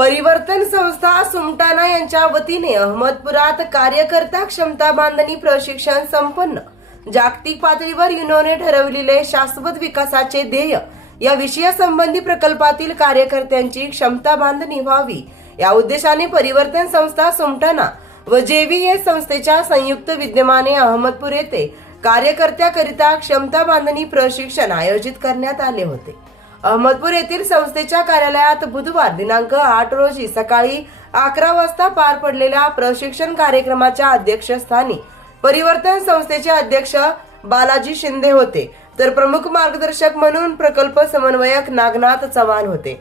परिवर्तन संस्था सुमटाणा यांच्या वतीने अहमदपुरात कार्यकर्ता क्षमता बांधणी प्रशिक्षण संपन्न। जागतिक पातळीवर युनोने ठरवलेले शाश्वत विकासाचे ध्येय या विषयासंबंधी प्रकल्पातील कार्यकर्त्यांची क्षमता बांधणी व्हावी या उद्देशाने परिवर्तन संस्था सुमटाणा व जेव्हीएस संस्थेच्या संयुक्त विद्यमाने अहमदपूर येथे कार्यकर्त्याकरिता क्षमता बांधणी प्रशिक्षण आयोजित करण्यात आले होते। अहमदपूर येथील संस्थेच्या कार्यालयात बुधवार दिनांक 8 रोजी सकाळी 11 वाजता पार पडलेल्या प्रशिक्षण कार्यक्रमाच्या अध्यक्षस्थानी परिवर्तन संस्थेचे अध्यक्ष बालाजी शिंदे होते, तर प्रमुख मार्गदर्शक म्हणून प्रकल्प समन्वयक नागनाथ चव्हाण होते,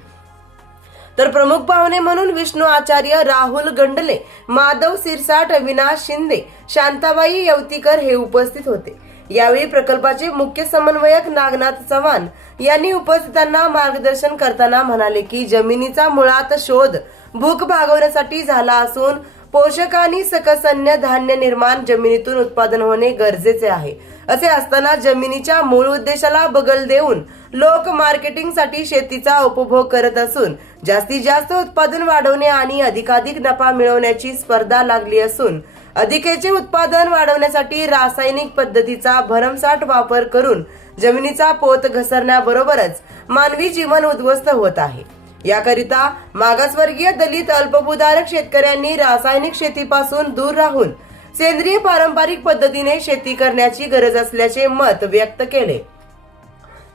तर प्रमुख पाहुणे म्हणून विष्णू आचार्य, राहुल गंडले, माधव सिरसाट, अविनाश शिंदे, शांताबाई येवतीकर हे उपस्थित होते। यावेळी प्रकल्पाचे मुख्य समन्वयक नागनाथ चव्हाण यांनी उपस्थितांना मार्गदर्शन करताना म्हणाले की जमिनीचा मुळात शोध भूक भागवण्यासाठी झाला असून पोषक आणि सकस अन्न धान्य निर्माण जमिनीतून उत्पादन होणे गरजेचे आहे। असे असताना जमिनीच्या मूळ उद्देशाला बगल देऊन लोक मार्केटिंगसाठी शेतीचा उपभोग करत असून जास्तीत जास्त उत्पादन वाढवणे आणि अधिकाधिक नफा मिळवण्याची स्पर्धा लागली असून अधिकेचे उत्पादन वाढवण्यासाठी रासायनिक पद्धतीचा भरमसाठ वापर करून जमिनीचा पोत घसरण्याबरोबरच मानवी जीवन उद्ध्वस्त होत आहे। याकरिता मागासवर्गीय, दलित, अल्पभूधारक शेतकऱ्यांनी रासायनिक शेतीपासून दूर राहून सेंद्रिय पारंपरिक पद्धतीने शेती करण्याची गरज असल्याचे मत व्यक्त केले।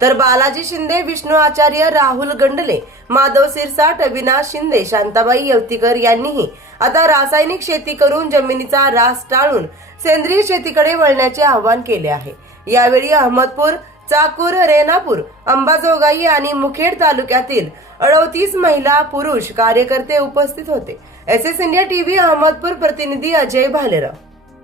तर बालाजी शिंदे, विष्णू आचार्य, राहुल गंडले, माधव सिरसाट, अविनाश शिंदे, शांताबाई येवतीकर यांनीही आता रासायनिक शेती करून जमिनीचा ऱ्हास टाळून सेंद्रिय शेतीकडे वळण्याचे आवाहन केले आहे। यावेळी अहमदपूर, चाकूर, रेणापूर, अंबाजोगाई आणि मुखेड तालुक्यातील 38 महिला पुरुष कार्यकर्ते उपस्थित होते। एसएस इंडिया टीव्ही अहमदपूर प्रतिनिधी अजय भालेराव।